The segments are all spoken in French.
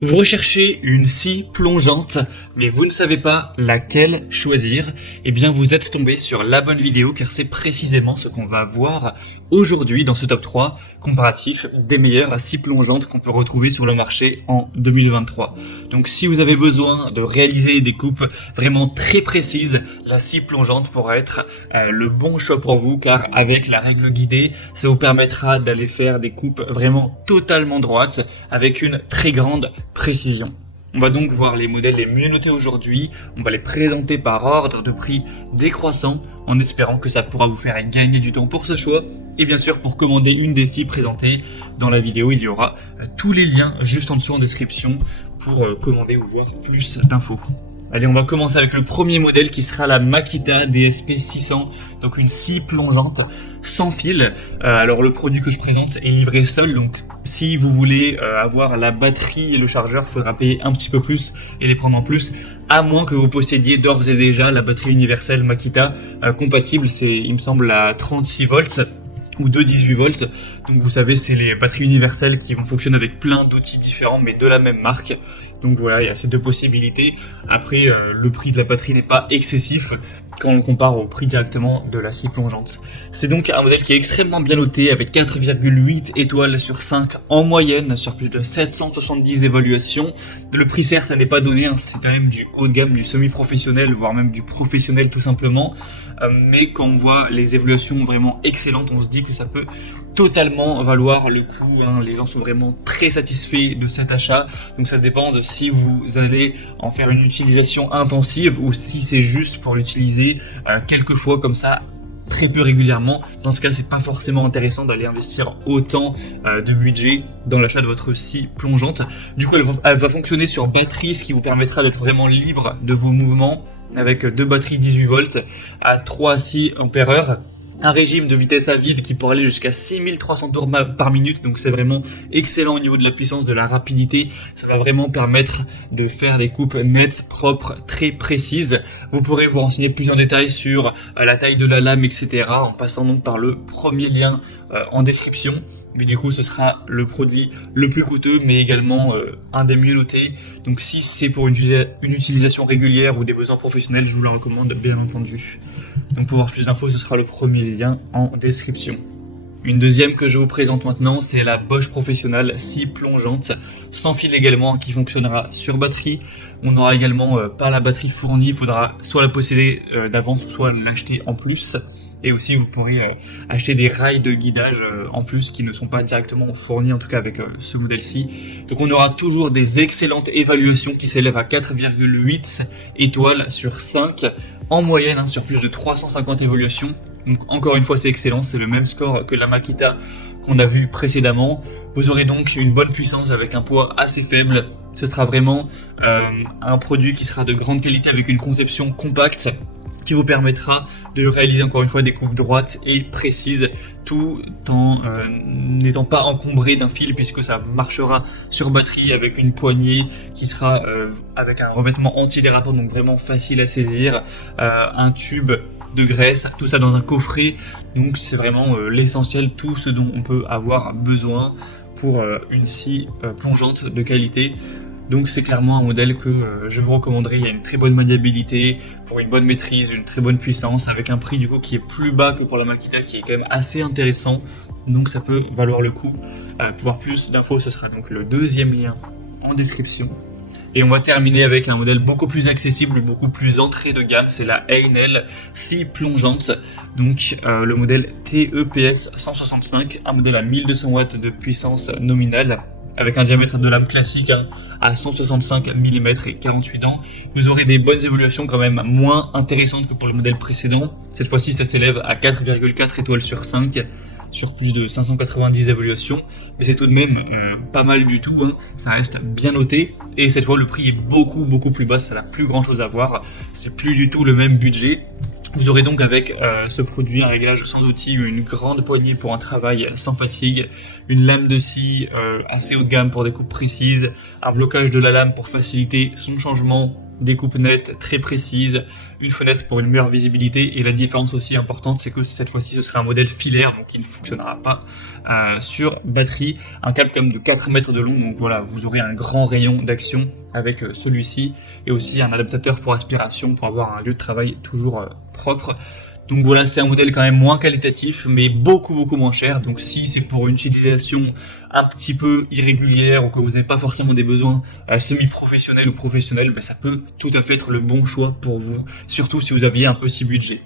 Vous recherchez une scie plongeante, mais vous ne savez pas laquelle choisir, eh bien vous êtes tombé sur la bonne vidéo car c'est précisément ce qu'on va voir aujourd'hui dans ce top 3 comparatif des meilleures scies plongeantes qu'on peut retrouver sur le marché en 2023. Donc si vous avez besoin de réaliser des coupes vraiment très précises, la scie plongeante pourra être le bon choix pour vous car avec la règle guidée, ça vous permettra d'aller faire des coupes vraiment totalement droites avec une très grande précision. On va donc voir les modèles les mieux notés aujourd'hui, on va les présenter par ordre de prix décroissant en espérant que ça pourra vous faire gagner du temps pour ce choix. Et bien sûr, pour commander une des scies présentées dans la vidéo, il y aura tous les liens juste en dessous en description pour commander ou voir plus d'infos. Allez, on va commencer avec le premier modèle qui sera la Makita DSP 600, donc une scie plongeante sans fil. Alors le produit que je présente est livré seul, donc si vous voulez avoir la batterie et le chargeur, il faudra payer un petit peu plus et les prendre en plus, à moins que vous possédiez d'ores et déjà la batterie universelle Makita compatible, c'est il me semble à 36 volts. Ou de 18 volts, donc vous savez c'est les batteries universelles qui vont fonctionner avec plein d'outils différents mais de la même marque, donc voilà il y a ces deux possibilités. Après le prix de la batterie n'est pas excessif quand on compare au prix directement de la scie plongeante. C'est donc un modèle qui est extrêmement bien noté avec 4,8 étoiles sur 5 en moyenne sur plus de 770 évaluations. Le prix certes n'est pas donné, hein, c'est quand même du haut de gamme, du semi-professionnel voire même du professionnel tout simplement, mais quand on voit les évaluations vraiment excellentes, on se dit que ça peut totalement valoir le coup, hein. Les gens sont vraiment très satisfaits de cet achat, donc ça dépend de si vous allez en faire une utilisation intensive ou si c'est juste pour l'utiliser quelques fois comme ça très peu régulièrement. Dans ce cas, c'est pas forcément intéressant d'aller investir autant de budget dans l'achat de votre scie plongeante. Du coup, elle va fonctionner sur batterie, ce qui vous permettra d'être vraiment libre de vos mouvements avec deux batteries 18 volts à 3 à 6 ampères-heure. Un régime de vitesse à vide qui pourrait aller jusqu'à 6300 tours par minute, donc c'est vraiment excellent au niveau de la puissance, de la rapidité. Ça va vraiment permettre de faire des coupes nettes, propres, très précises. Vous pourrez vous renseigner plus en détail sur la taille de la lame, etc. en passant donc par le premier lien en description. Mais du coup, ce sera le produit le plus coûteux, mais également un des mieux notés. Donc si c'est pour une utilisation régulière ou des besoins professionnels, je vous le recommande bien entendu. Donc pour voir plus d'infos, ce sera le premier lien en description. Une deuxième que je vous présente maintenant, c'est la Bosch Professional scie plongeante, sans fil également, qui fonctionnera sur batterie. On n'aura également pas la batterie fournie, il faudra soit la posséder d'avance, soit l'acheter en plus. Et aussi vous pourrez acheter des rails de guidage en plus qui ne sont pas directement fournis, en tout cas avec ce modèle-ci. Donc on aura toujours des excellentes évaluations qui s'élèvent à 4,8 étoiles sur 5 en moyenne, hein, sur plus de 350 évaluations. Donc encore une fois c'est excellent, c'est le même score que la Makita qu'on a vu précédemment. Vous aurez donc une bonne puissance avec un poids assez faible. Ce sera vraiment un produit qui sera de grande qualité avec une conception compacte qui vous permettra de réaliser encore une fois des coupes droites et précises tout en n'étant pas encombré d'un fil, puisque ça marchera sur batterie avec une poignée qui sera avec un revêtement antidérapant, donc vraiment facile à saisir, un tube de graisse, tout ça dans un coffret. Donc c'est vraiment l'essentiel, tout ce dont on peut avoir besoin pour une scie plongeante de qualité. Donc c'est clairement un modèle que je vous recommanderais. Il y a une très bonne maniabilité, pour une bonne maîtrise, une très bonne puissance, avec un prix du coup qui est plus bas que pour la Makita, qui est quand même assez intéressant. Donc ça peut valoir le coup. Pour voir plus d'infos, ce sera donc le deuxième lien en description. Et on va terminer avec un modèle beaucoup plus accessible, beaucoup plus entrée de gamme, c'est la Einel scie plongeante, donc le modèle TEPS 165, un modèle à 1200 watts de puissance nominale, avec un diamètre de lame classique à 165 mm et 48 dents. Vous aurez des bonnes évaluations quand même moins intéressantes que pour le modèle précédent. Cette fois-ci, ça s'élève à 4,4 étoiles sur 5 sur plus de 590 évaluations. Mais c'est tout de même pas mal du tout, hein. Ça reste bien noté. Et cette fois, le prix est beaucoup plus bas, ça n'a plus grand chose à voir. C'est plus du tout le même budget. Vous aurez donc avec ce produit un réglage sans outil, une grande poignée pour un travail sans fatigue, une lame de scie assez haut de gamme pour des coupes précises, un blocage de la lame pour faciliter son changement découpe nette, très précise, une fenêtre pour une meilleure visibilité, et la différence aussi importante, c'est que cette fois-ci ce sera un modèle filaire, donc il ne fonctionnera pas sur batterie, un câble comme de 4 mètres de long, donc voilà, vous aurez un grand rayon d'action avec celui-ci, et aussi un adaptateur pour aspiration, pour avoir un lieu de travail toujours propre. Donc voilà, c'est un modèle quand même moins qualitatif, mais beaucoup moins cher. Donc si c'est pour une utilisation un petit peu irrégulière ou que vous n'avez pas forcément des besoins semi-professionnels ou professionnels, ça peut tout à fait être le bon choix pour vous, surtout si vous aviez un petit budget.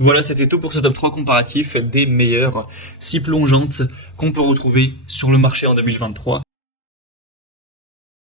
Voilà, c'était tout pour ce top 3 comparatif des meilleures scie plongeantes qu'on peut retrouver sur le marché en 2023.